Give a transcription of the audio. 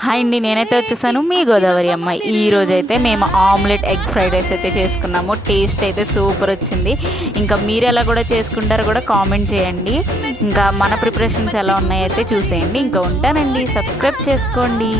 Hi అండి, నేనైతే వచ్చేసాను మీ గోదావరి అమ్మాయి. ఈరోజు అయితే మేము ఆమ్లెట్ ఎగ్ ఫ్రైడ్ రైస్ అయితే చేసుకున్నాము. టేస్ట్ అయితే సూపర్ వచ్చింది. ఇంకా మీరు ఎలా కూడా చేసుకుంటారో కూడా కామెంట్ చేయండి. ఇంకా మన ప్రిపరేషన్స్ ఎలా ఉన్నాయైతే చూసేయండి. ఇంకా ఉంటానండి, సబ్స్క్రైబ్ చేసుకోండి.